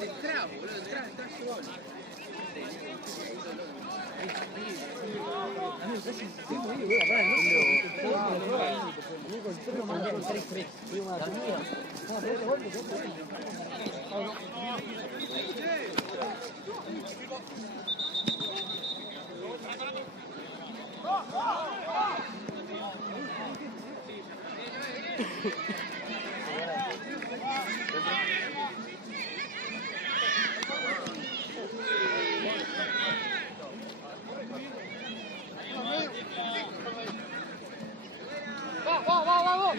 Entrá, boludo, entrá jugando. ¡Vamos!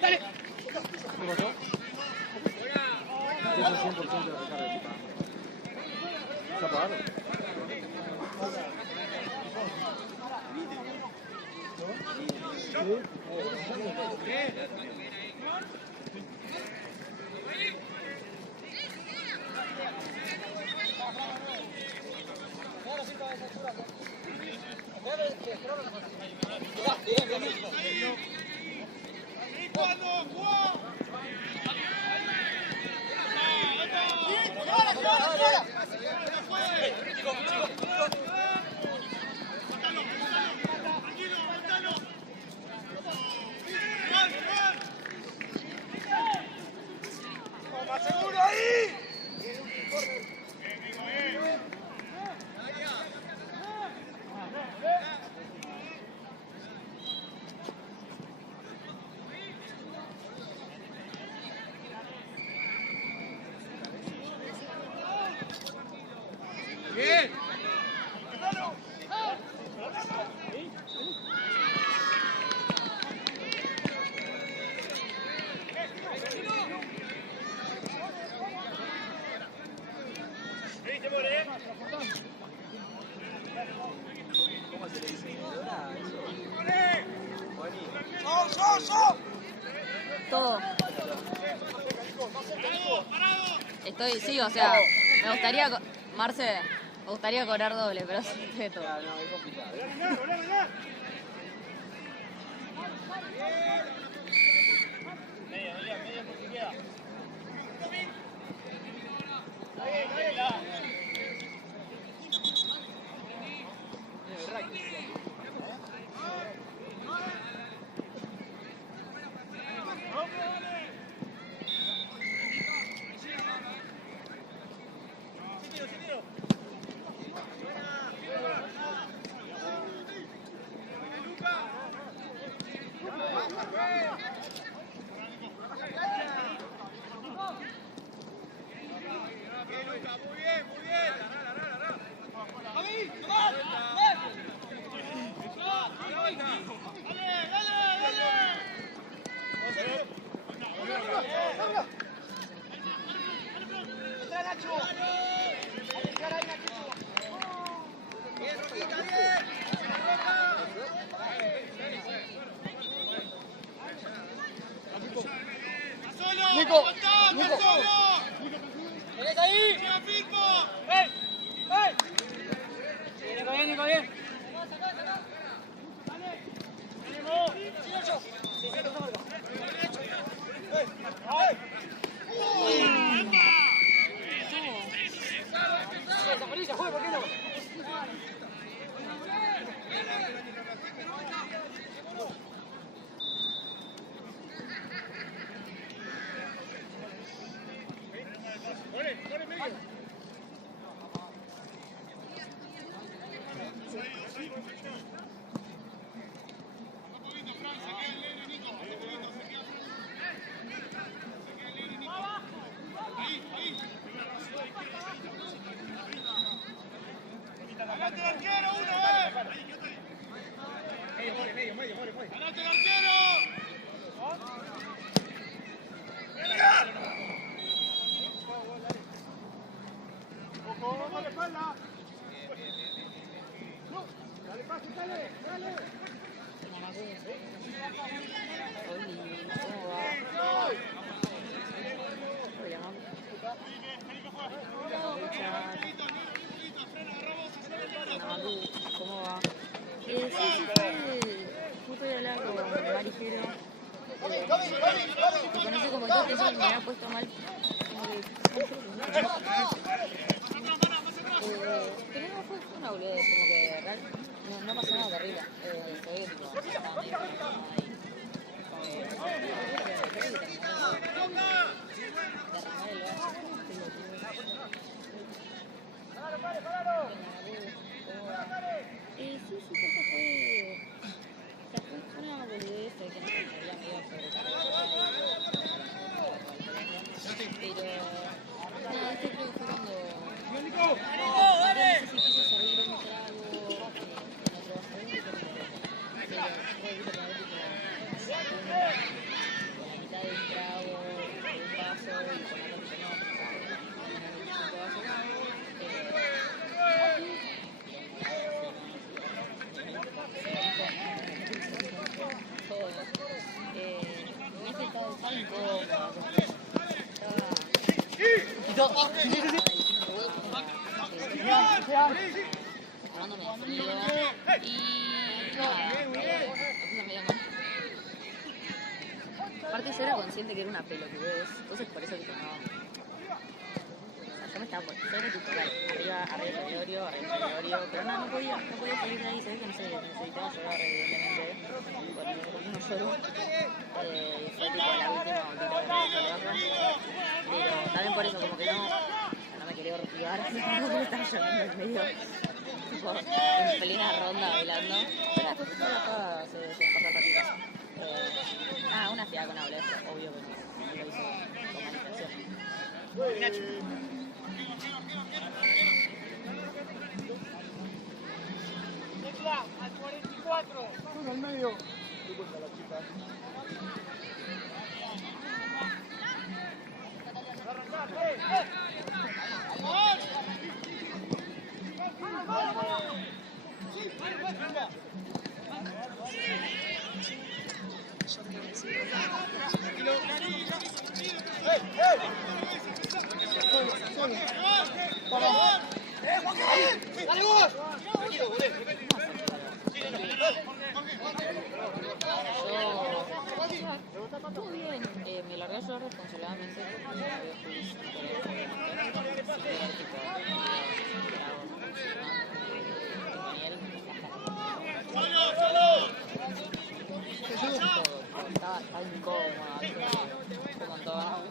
¡Dale! ¿Qué pasó? Eso es 100% de recarga. ¿Está apagado? Bien. Todo. Sí, o sea, me gustaría, Marce, me gustaría cobrar doble, pero sí de todo. No, es complicado. Media, porque queda. Nico. ¿Tenés ahí? ¡Ey! ¡Ey! Nico, bien. Juega, ¿por qué no? ¿Cómo va? Sí, fue el... Justo voy a hablar con Marijero. con ese como todo eso me había puesto mal. Pero no fue una boludez, como que real, no pasó nada terrible. Se ve que tipo, estaba medio ahí. Derramar el vaso. Sí, creo que fue. O sea, fue una boludez que no se había medio sobrecargado. Pero. Nada, creo que fue cuando. No sé si quiso servir un trago en otro vaso, pero fue tipo. Con la mitad de un trago, de un vaso y con la otra mitad no, en ese estado tan incómodo, tomándome frío y nada, me puse medio mal. Aparte yo era consciente que era una pelotudez, entonces por eso tipo no. Yo me estaba por. Yo era tipo, arriba del velorio, pero no podía salir de ahí, sabés que no sé, necesitaba llorar evidentemente. Bueno, no lloró. Fue tipo la última pero también por eso como que no me quería horrigar, así como que estaba llorando en medio. Tipo, en plena ronda bailando. Pero después toda la joda se me pasó el ratito. Una fiada con Aule, obvio que no lo hizo con manifestación. Al 44. Al medio. Estuvo bien, me largué a llorar desconsoladamente porque no había juicio, estaba incómoda, con todo.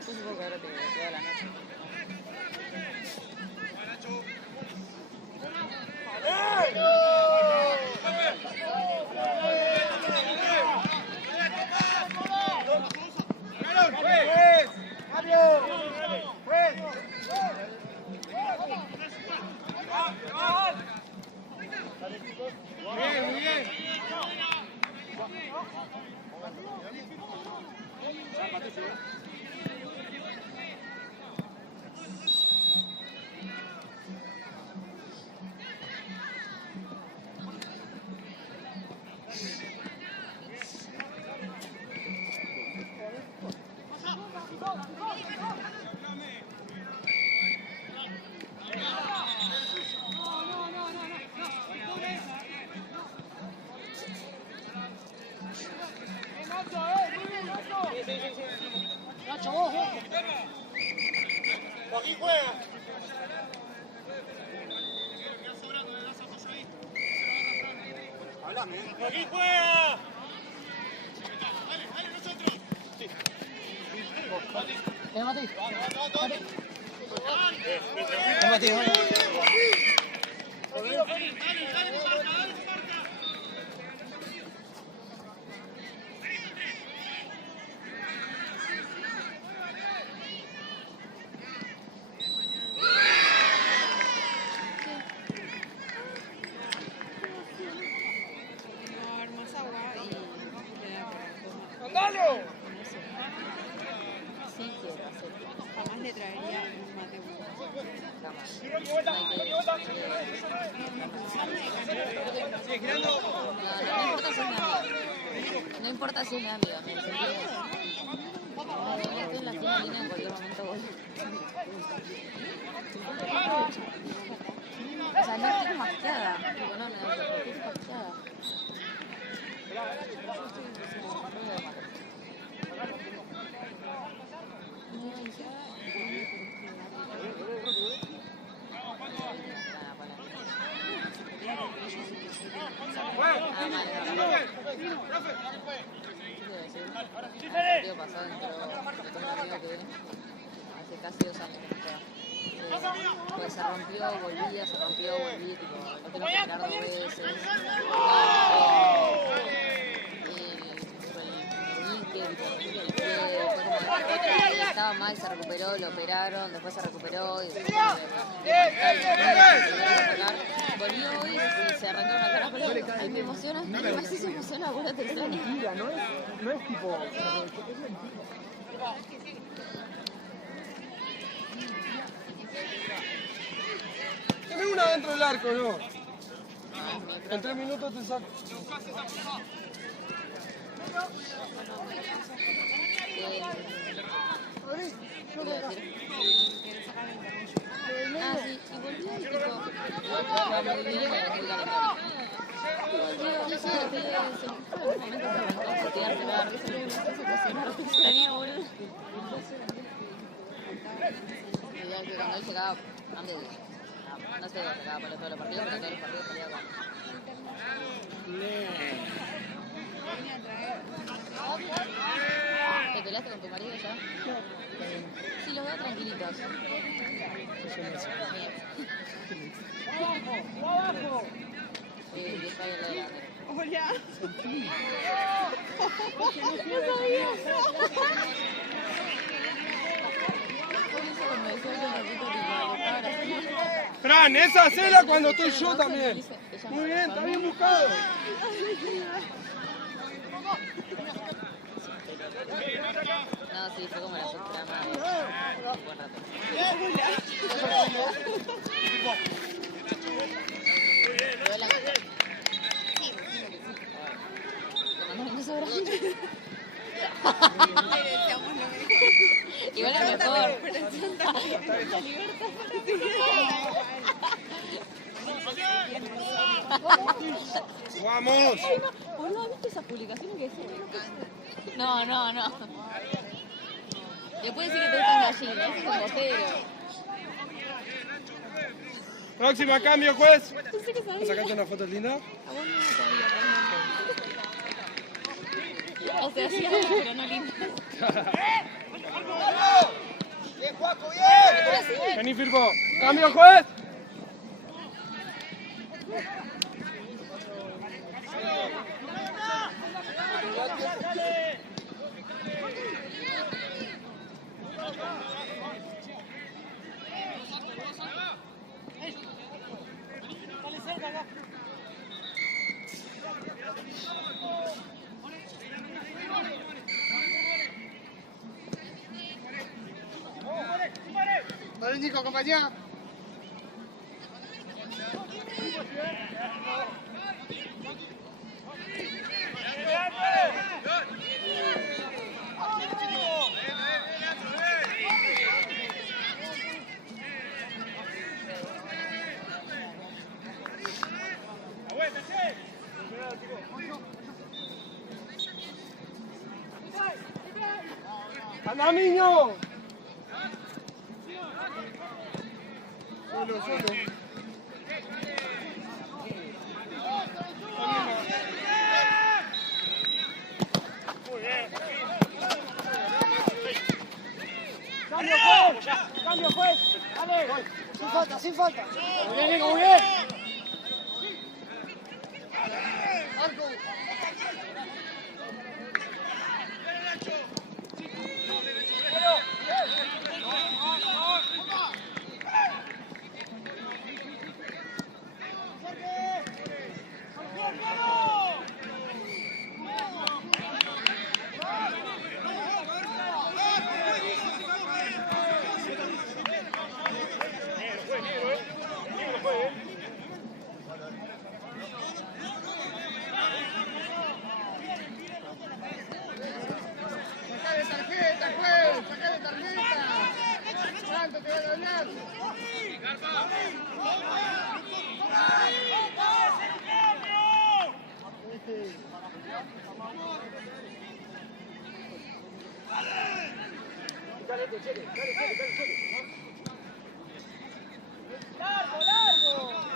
Yo supongo que ahora te queda la noche. Muy bien. Nacho, vos. Aquí juega. Hablame, aquí juega. Dale, nosotros. Sí. Mati. Mati. Sí, quiero hacerlo. Jamás le traería un mate bueno. Jamás. No importa si es mi amiga. No importa si es mi amiga. Estoy en la fila línea en cualquier momento gol. O sea, no estoy masqueada. Digo, no, estoy masqueada. El partido pasado entró un amigo que hace casi 2 años que no juega. Pues se rompió, volvía, tipo, lo tengo que tirar 2 veces. Estaba mal, se recuperó, lo operaron, después se recuperó y volvió hoy y se arrancaron a cara, pero ay, me emociona, así se emociona por la tercera. Mentira, no es tipo. Tiene una dentro del arco, ¿no? En 3 minutos te saco. Ah, sí, y volvió y tipo, va muy bien para que el calendario. Volvió, no sé, en un momento se arrancó a putear, se va a risa, me empezó a cocinar, te extrañé, boludo. Y ya que cuando él llegaba, no sé, llegaba para todos los partidos, pero todos los partidos salía con... ¿Te peleaste con tu marido ya? Sí, los veo tranquilitos. Sí, yo estoy al lado de la bandera. Hola. No sabía. Fran, esa hacela cuando estoy yo también. Muy bien, está bien buscado. No, sí, fue como la subtrama de un buen rato. Igual es mejor. ¡Vamos! Boludo, ¿viste esas publicaciones que decían? No. Después decir que te gustan gallinas, es un botero. Próxima cambio, juez. Pensé que sabía. ¿Sacaste una foto linda? A vos no sabía, pero no. O sea, sí, pero no linda. ¡Bien, Juaco, bien! Vení, Firpo. ¡Cambio, juez! Vale, Nico, acompañá. ¡Anda, niño! Solo. Muy bien. ¡Cambio, juez! ¡Dale! Sin falta. Muy bien, Nico, muy bien. Marco. ¡Largo, largo!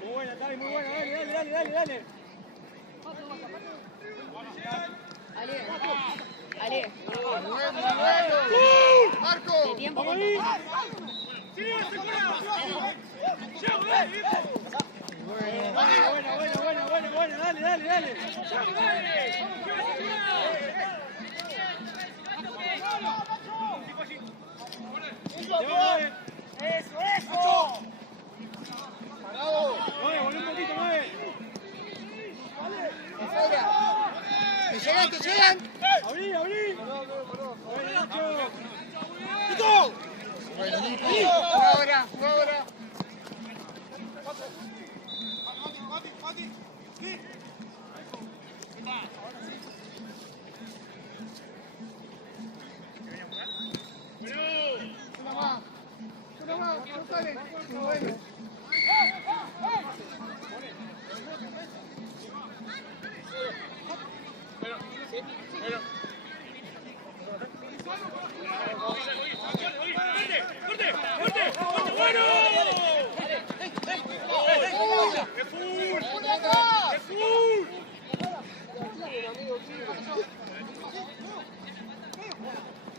Muy buena, Tari, muy buena. Dale. Ale. ¡Marco! De tiempo. ¡Vamos ahí! Buena, dale. ¡Eso! ¡Parado! Volvé un poquito, mueve. ¡Te llegan! Abrí. Bueno, Nacho. ¡Nico! Bueno, Nico. Jugá ahora. Una más, no sale. Muy bueno.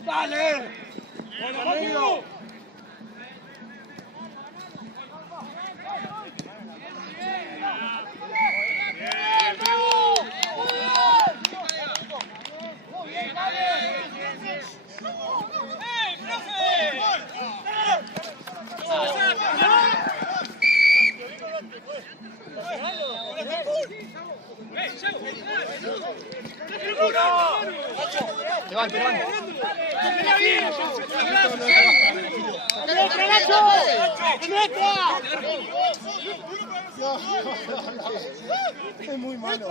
¡Dale! Bueno, Mario. Levante. Es muy malo.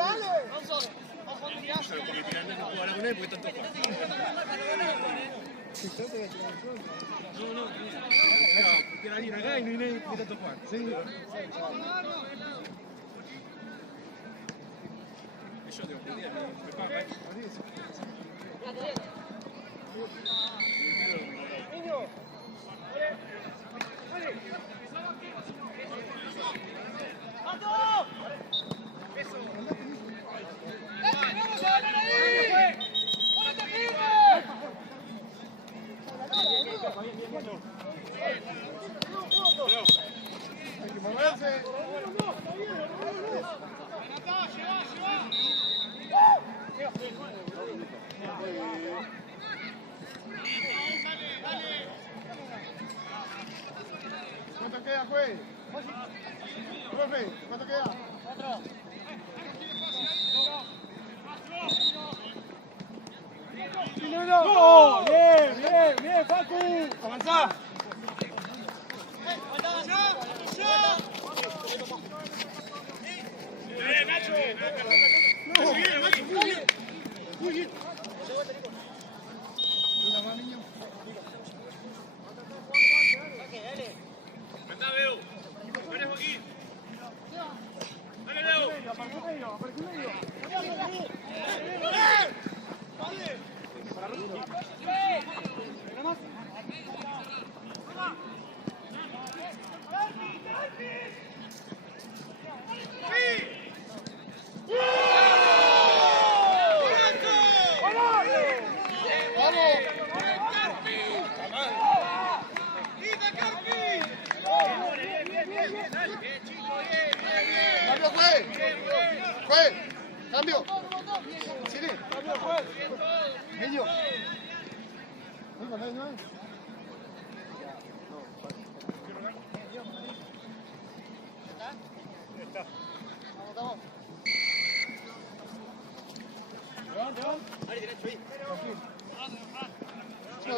Porque tirando no puedo hablar con él porque tanto juega. No. Porque alguien acá y no hay nadie que tanto jugar. Sí. Yo tengo que tirar, me paga. Hay que moverse. ¿Cuánto queda, juez? Profe, ¿cuánto queda? 4. ¡No! Bien, Facu. Avanzá. Nacho. Muy bien. Una más, niño. Andá, Veo. Dale, Joaquín. Dale, Leo. Cambio, juez. Juez. Cambio. Sigue. Medio. No.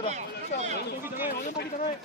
ahora. Un poquito más.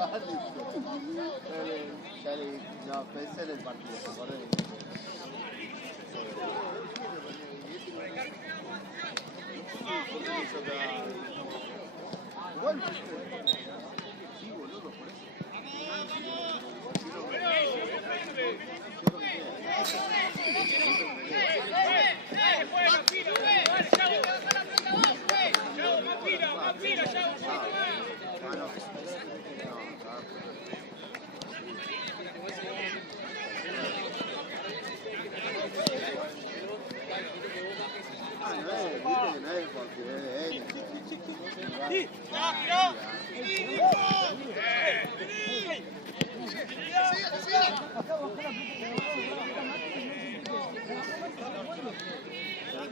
Pato. No, pensé en el partido, ¿te acordás? Igual, sí, boludo, por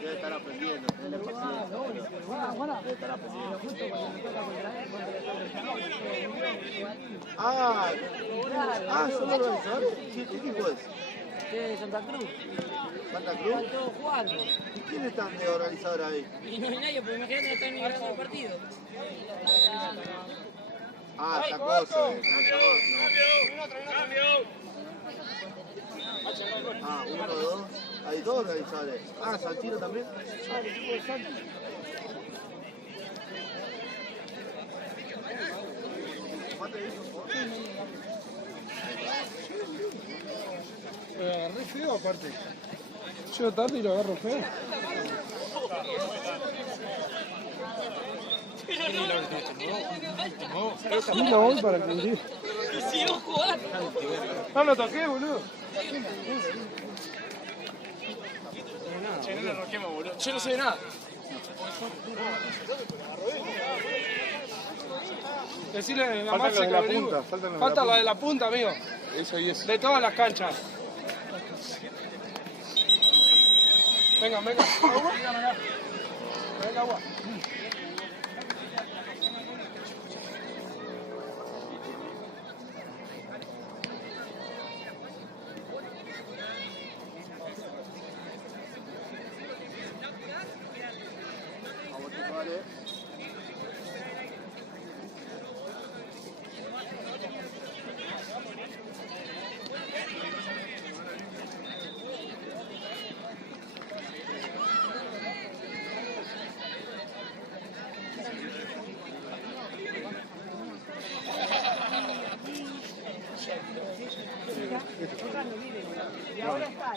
debe estar aprendiendo, debe estar aprendiendo. ¿Son organizadores? ¿Qué equipo es? De Santa Cruz. ¿Santa Están Cruz? todos jugando. ¿Y quién están de organizador ahí? Y no hay nadie, porque imagínate que están migrando el partido. Esta cosa, ¿cómo se llama? No. 1, 2. Hay 2 organizadores. Santino también. El equipo de Santi. Me agarré feo aparte. Llego tarde y lo agarro feo. Y no voy para que me no lo toqué, boludo. Yo no sé de nada. Decirle la máxima de la punta. Falta la de la punta, amigo. Eso y eso. De todas las canchas. Venga. Venga, agua. Y ahora está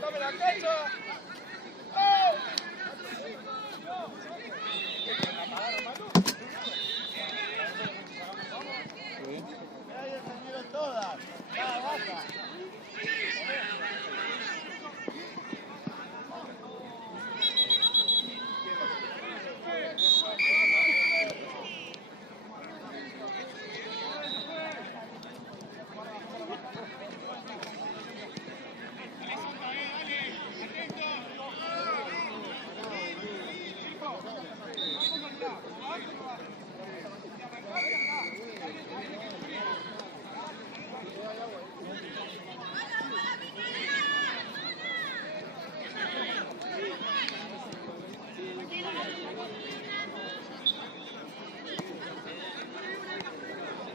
¡Cortame la cancha! Ahí encendieron todas. Nada, baja.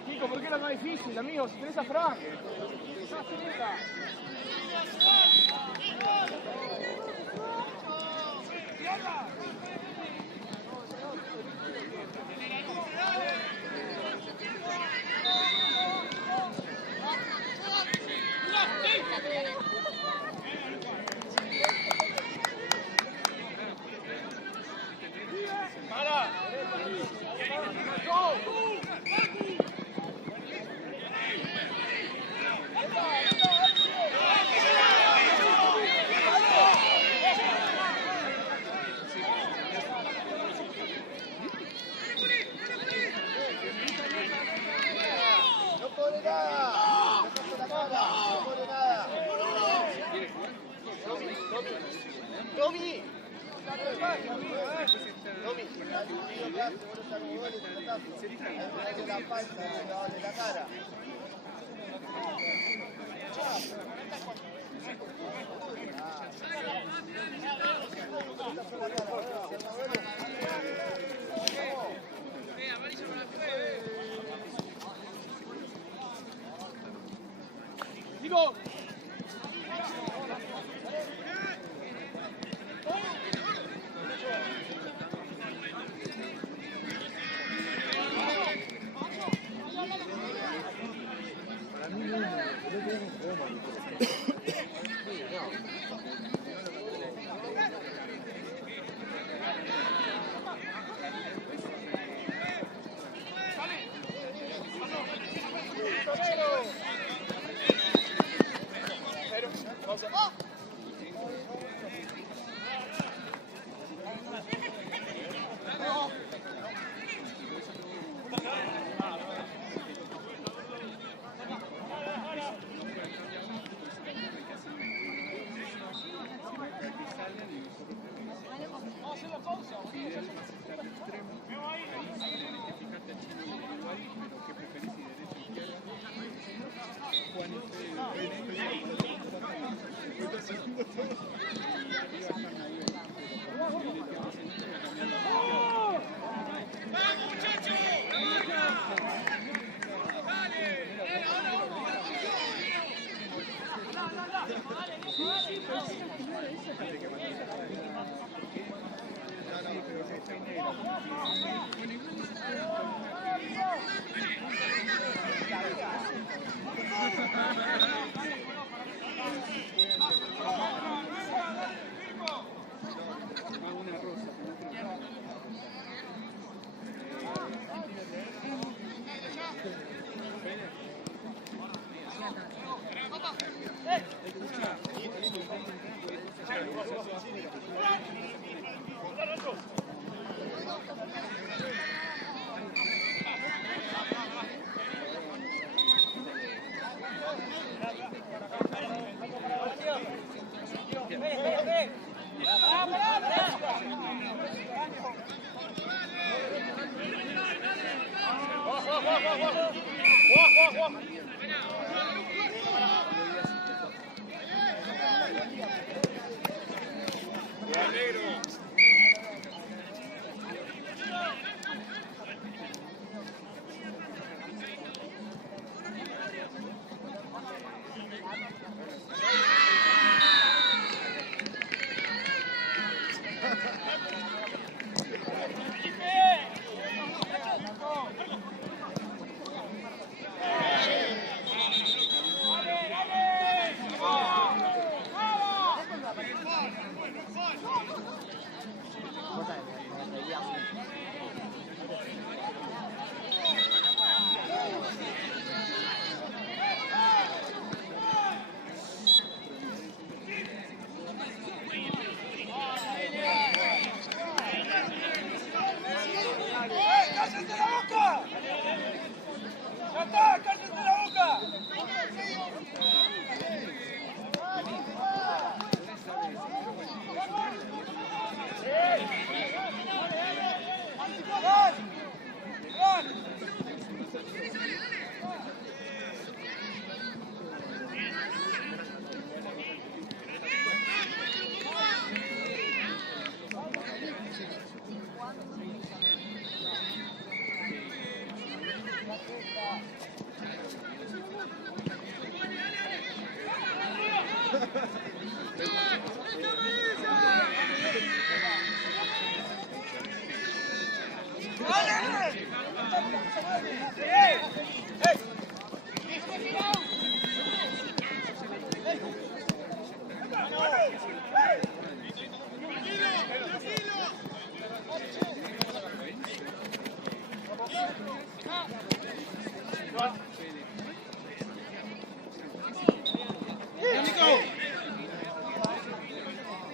Nico, ¿por qué era más difícil, amigo? Si tenés a Frank. No pone nada. No pone la cara. No pone nada. Tommy. Tommy, está dividido acá, seguro está como goles, ahí de la panza, de la cara. Nico.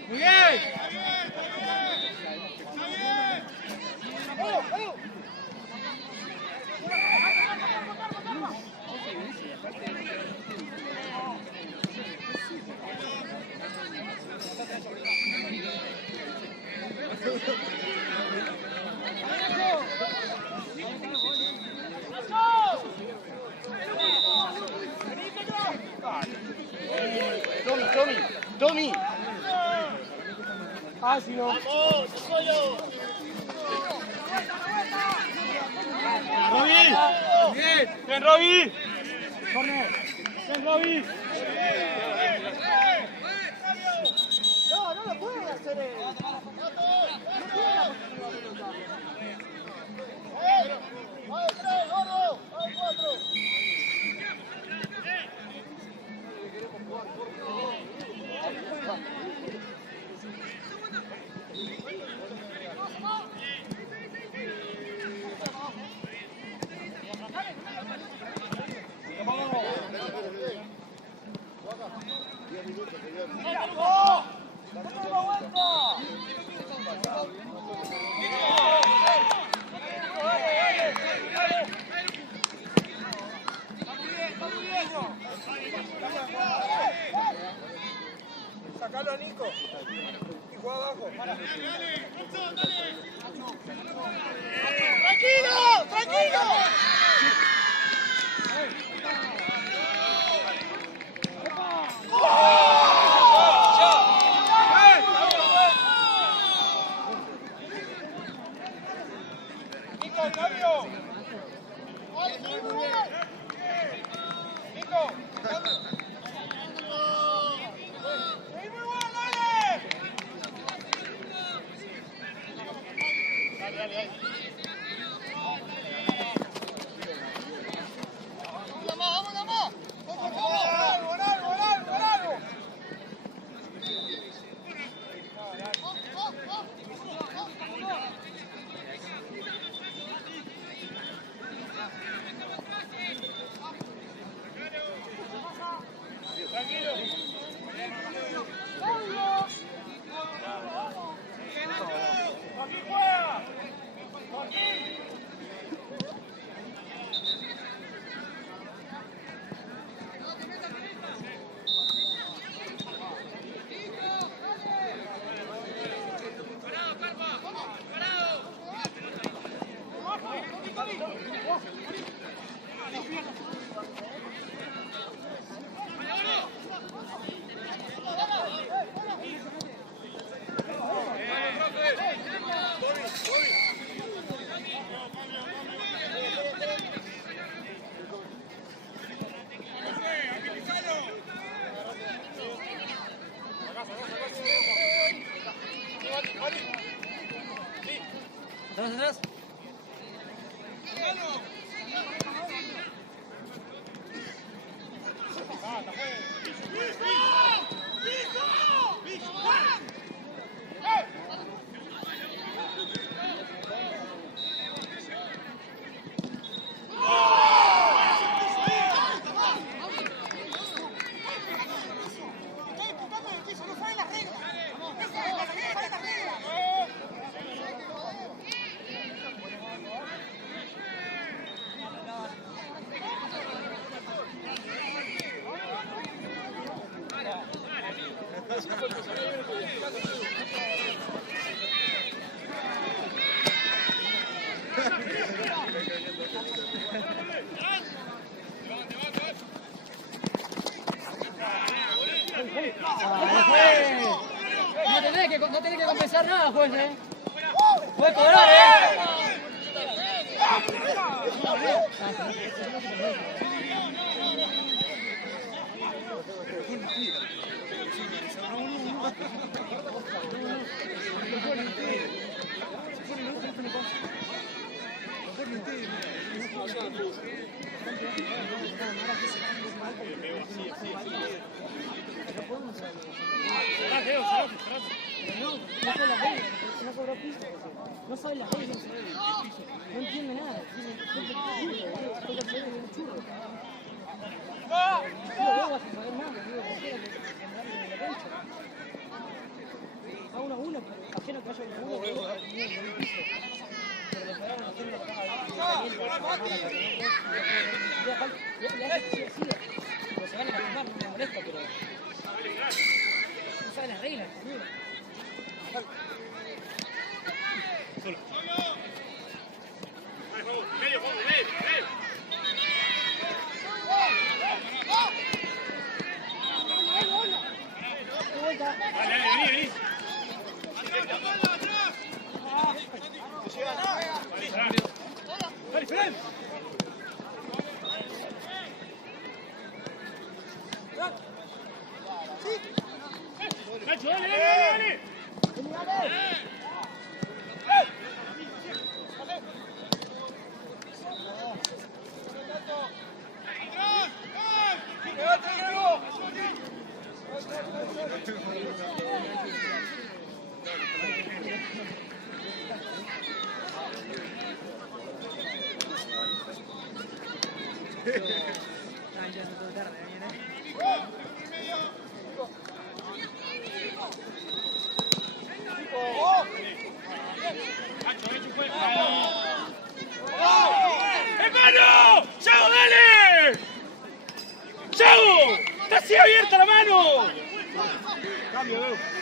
Muy bien. Tommy. Ácido. Roby. Bien. Bien, Roby. Bien, Roby. No lo puede hacer él. Sacalo a Nico. Y juega abajo. ¡Tranquilo! ¡Tranquilo! Nico, Flavio. Nico. ¿Atrás, atrás? No tenés que compensar nada, juez, Puedes cobrar, No sabe las reglas, no entiende nada. A uno a uno, ajeno que haya uno. Pero le pegaron haciendo pero se van a lastimar, no me molesta, pero no sabe las reglas, Solo. Medio, medio. Dale, vení. Dale, Fran. Nacho, dale. ¡Hermano! ¡Chau, dale! ¡Chau! ¡Está así abierta la mano! Cambio, veo.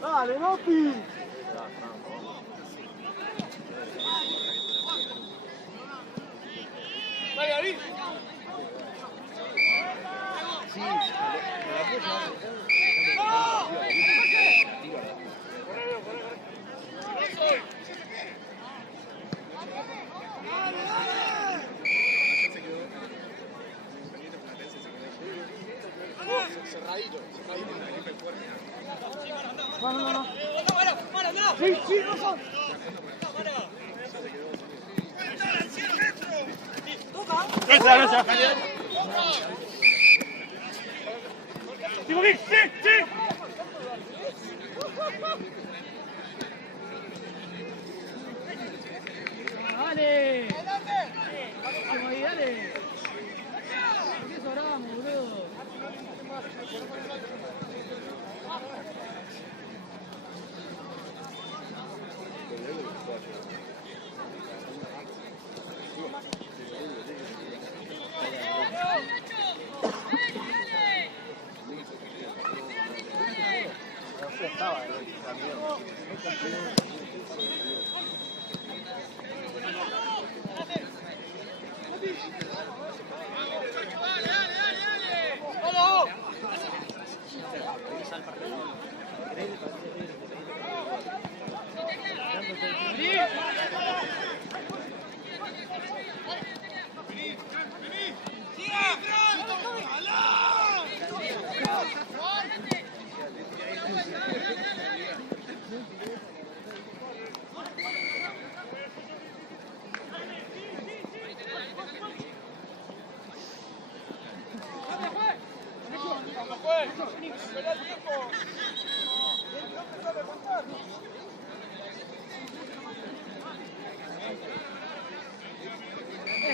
Dale, Nopi. Dale, David. No. Sí, no son. Gracias. Sí. Dale. Vamos ahí, dale. ¿Qué sobramos, boludo?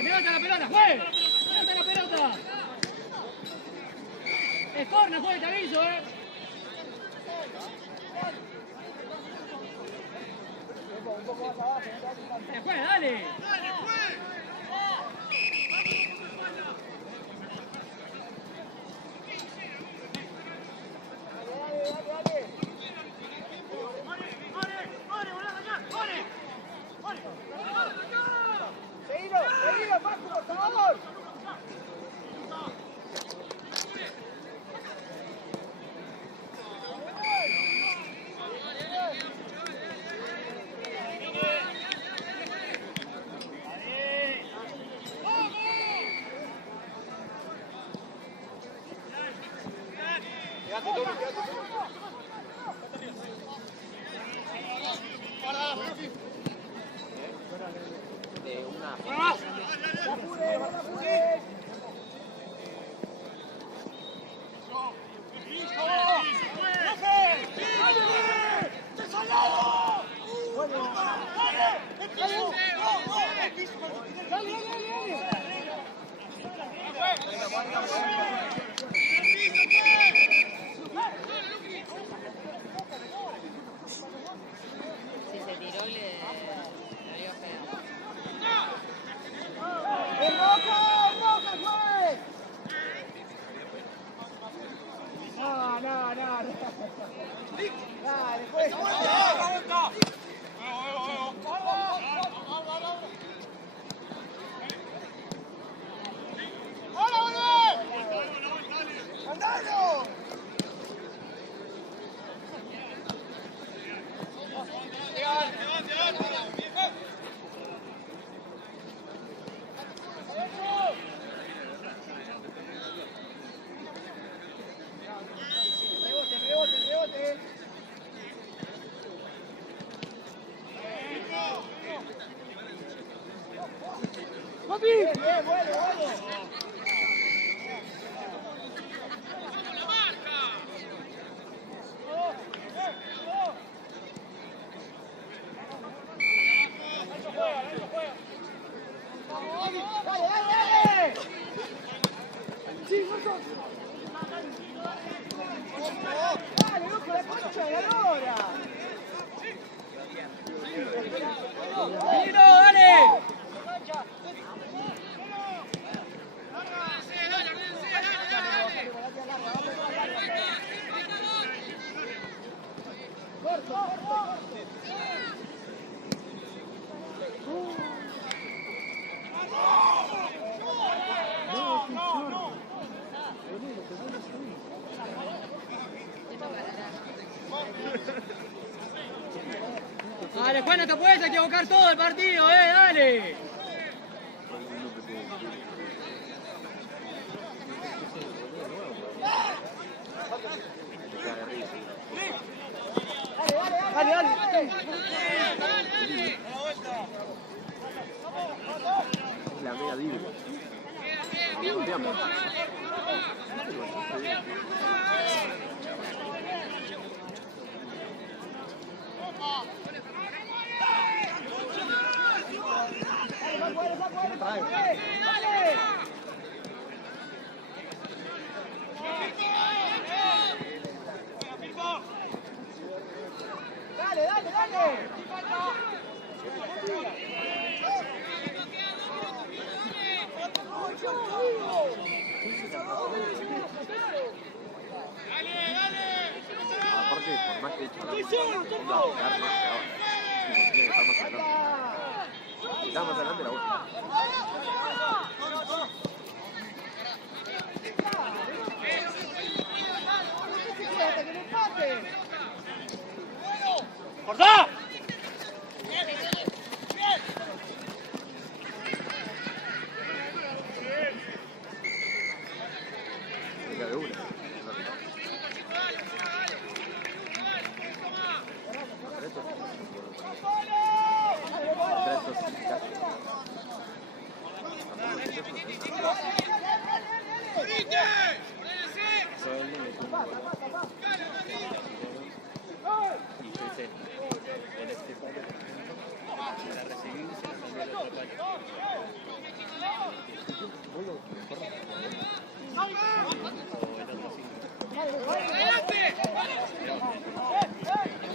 ¡Levanta la pelota, juez! ¡Levanta la pelota! Es corner, juez, te aviso, Juez, dale. Seguilo, Paco, por favor. Sí, se papi! Bien, bueno. ¡Dale! ¡Sí, Marcos! ¡Dale, loco, la concha de la lora! ¡Tiro, dale! Dale, Juan, no te puedes equivocar todo el partido, dale. Dale. La mega bíblica. Dale. Aparte, por más que está más que ahora. Tiene que estar más adelante. Si está más adelante, la última. ¡Cortá! Me cabe una.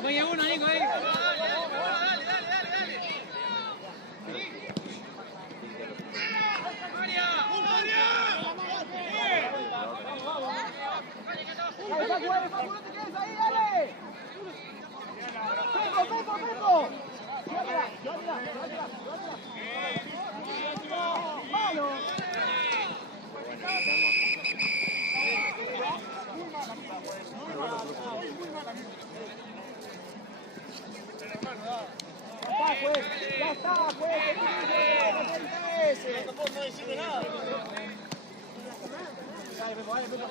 Oye, uno, Nico, ahí. Ya está, no puedo decirle nada. Dale, Pepo, dale, Pepo.